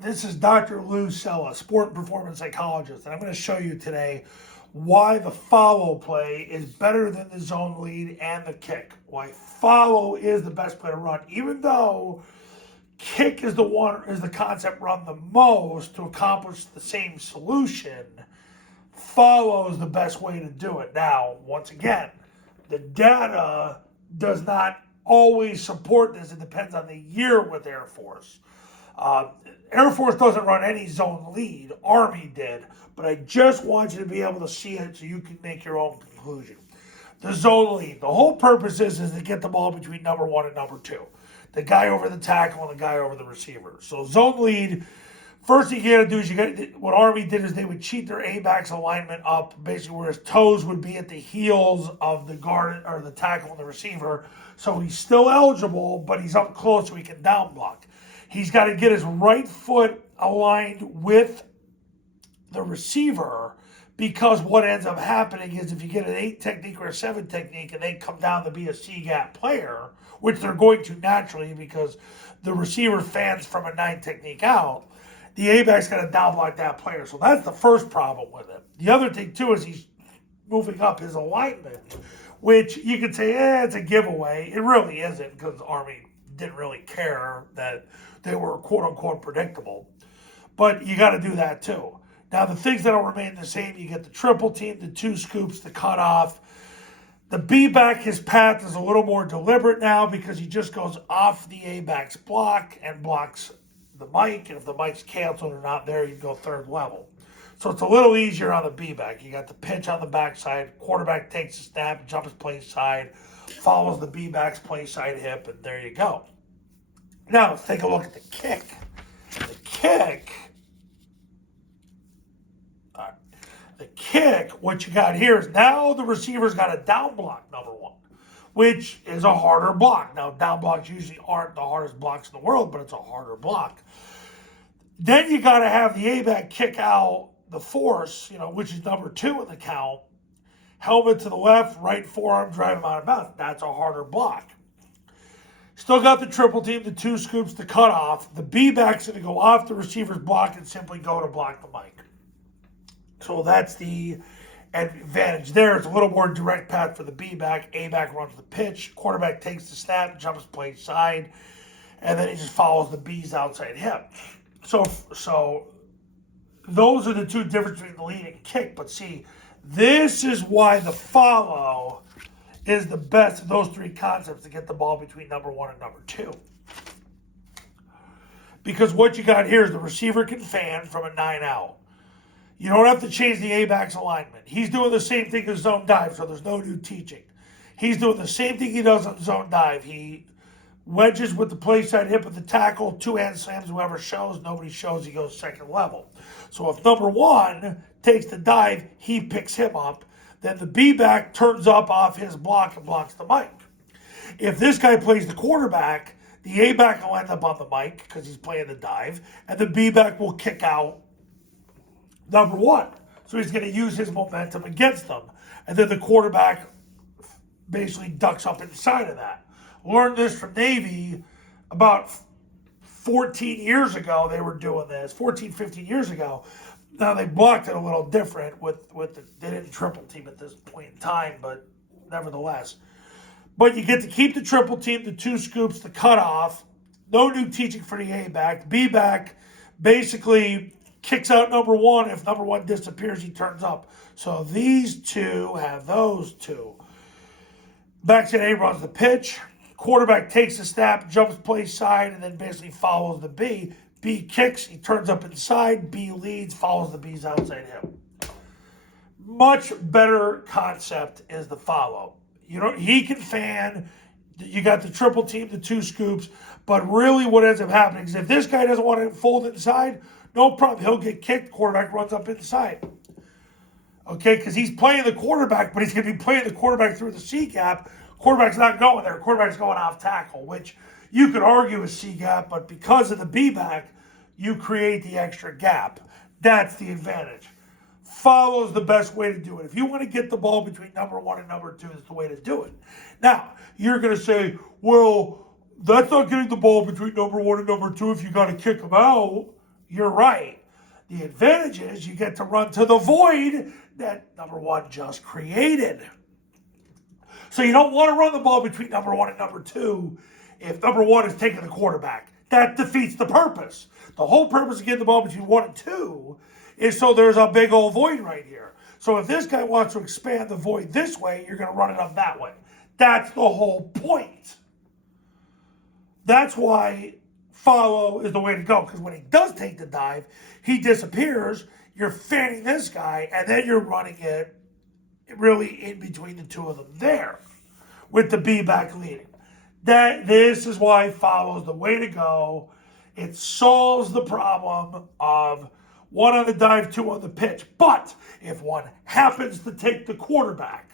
This is Dr. Lou Sella, sport and performance psychologist, and I'm going to show you today why the follow play is better than the zone lead and the kick. Why follow is the best play to run, even though kick is the concept run the most to accomplish the same solution. Follow is the best way to do it. Now, once again, the data does not always support this. It depends on the year with Air Force. Uh, Air Force doesn't run any zone lead. Army did. But I just want you to be able to see it so you can make your own conclusion. The zone lead. The whole purpose is to get the ball between number one and number two. The guy over the tackle and the guy over the receiver. So zone lead, first thing you got to do is what Army did is they would cheat their A-backs alignment up, basically where his toes would be at the heels of the guard or the tackle and the receiver. So he's still eligible, but he's up close so he can down block. He's got to get his right foot aligned with the receiver, because what ends up happening is if you get an 8 technique or a 7 technique and they come down to be a C-gap player, which they're going to naturally because the receiver fans from a 9 technique out, the A-back's got to down block that player. So that's the first problem with it. The other thing, too, is he's moving up his alignment, which you could say, it's a giveaway. It really isn't, because Army didn't really care that they were quote-unquote predictable. But you got to do that, too. Now, the things that will remain the same, you get the triple team, the 2 scoops, the cutoff. The B-back, his path is a little more deliberate now because he just goes off the A-back's block and blocks the mic. And if the mic's canceled or not there, you go third level. So it's a little easier on the B-back. You got the pitch on the backside. Quarterback takes the snap, jumps play side, follows the B-back's play side hip, and there you go. Now, let's take a look at the kick. The kick, what you got here is now the receiver's got a down block, number one, which is a harder block. Now, down blocks usually aren't the hardest blocks in the world, but it's a harder block. Then you got to have the A-back kick out the force, which is number 2 in the count. Helmet to the left, right forearm, drive him out of bounds. That's a harder block. Still got the triple team, the 2 scoops, the cutoff. The B-back's going to go off the receiver's block and simply go to block the mic. So that's the advantage there. It's a little more direct path for the B-back. A-back runs the pitch. Quarterback takes the snap, jumps play side, and then he just follows the B's outside hip. So those are the 2 differences between the lead and kick. But see, this is why the follow is the best of those 3 concepts to get the ball between number 1 and number 2. Because what you got here is the receiver can fan from a 9 out. You don't have to change the A-back's alignment. He's doing the same thing as zone dive, so there's no new teaching. He's doing the same thing he does on zone dive. He wedges with the play side hip of the tackle, 2-hand slams, whoever shows. Nobody shows, he goes second level. So if number 1 takes the dive, he picks him up. Then the B-back turns up off his block and blocks the mic. If this guy plays the quarterback, the A-back will end up on the mic because he's playing the dive, and the B-back will kick out number 1. So he's going to use his momentum against them. And then the quarterback basically ducks up inside of that. Learned this from Navy about 14 years ago. They were doing this, 14, 15 years ago. Now they blocked it a little different they didn't triple team at this point in time, but nevertheless. But you get to keep the triple team, the 2 scoops, the cutoff. No new teaching for the A-back. B-back basically kicks out number 1. If number 1 disappears, he turns up. So these 2 have those 2. Backside A runs the pitch. Quarterback takes the snap, jumps play side, and then basically follows the B. B kicks, he turns up inside. B leads, follows the B's outside him. Much better concept is the follow. He can fan. You got the triple team, the 2 scoops. But really what ends up happening is if this guy doesn't want to fold inside, no problem. He'll get kicked. Quarterback runs up inside. Okay, because he's playing the quarterback, but he's going to be playing the quarterback through the C-gap. Quarterback's not going there. Quarterback's going off tackle, which you could argue is C-gap, but because of the B-back, you create the extra gap. That's the advantage. Follows the best way to do it. If you want to get the ball between number 1 and number 2, it's the way to do it. Now, you're going to say, well, that's not getting the ball between number 1 and number 2 if you got to kick them out. you're right. The advantage is you get to run to the void that number one just created. So you don't want to run the ball between number one and number two if number one is taking the quarterback. That defeats the purpose. The whole purpose of getting the ball between one and two is so there's a big old void right here. So if this guy wants to expand the void this way, you're going to run it up that way. That's the whole point. That's why follow is the way to go, because when he does take the dive, he disappears, you're fanning this guy, and then you're running it really in between the two of them there with the B back leading. This is why follow is the way to go. It solves the problem of one on the dive, two on the pitch. But if one happens to take the quarterback,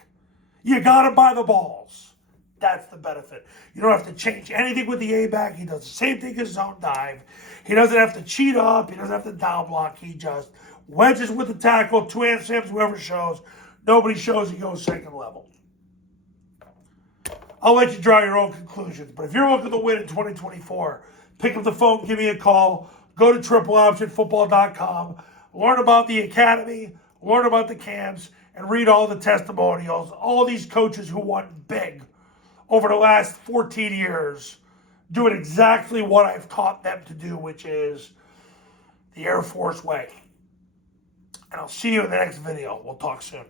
you got to buy the balls. That's the benefit. You don't have to change anything with the A-back. He does the same thing as zone dive. He doesn't have to cheat up. He doesn't have to down block. He just wedges with the tackle, two hand slams, whoever shows. Nobody shows, he goes second level. I'll let you draw your own conclusions. But if you're looking to win in 2024, pick up the phone, give me a call, go to tripleoptionfootball.com, learn about the academy, learn about the camps, and read all the testimonials. All these coaches who won big over the last 14 years doing exactly what I've taught them to do, which is the Air Force way. And I'll see you in the next video. We'll talk soon.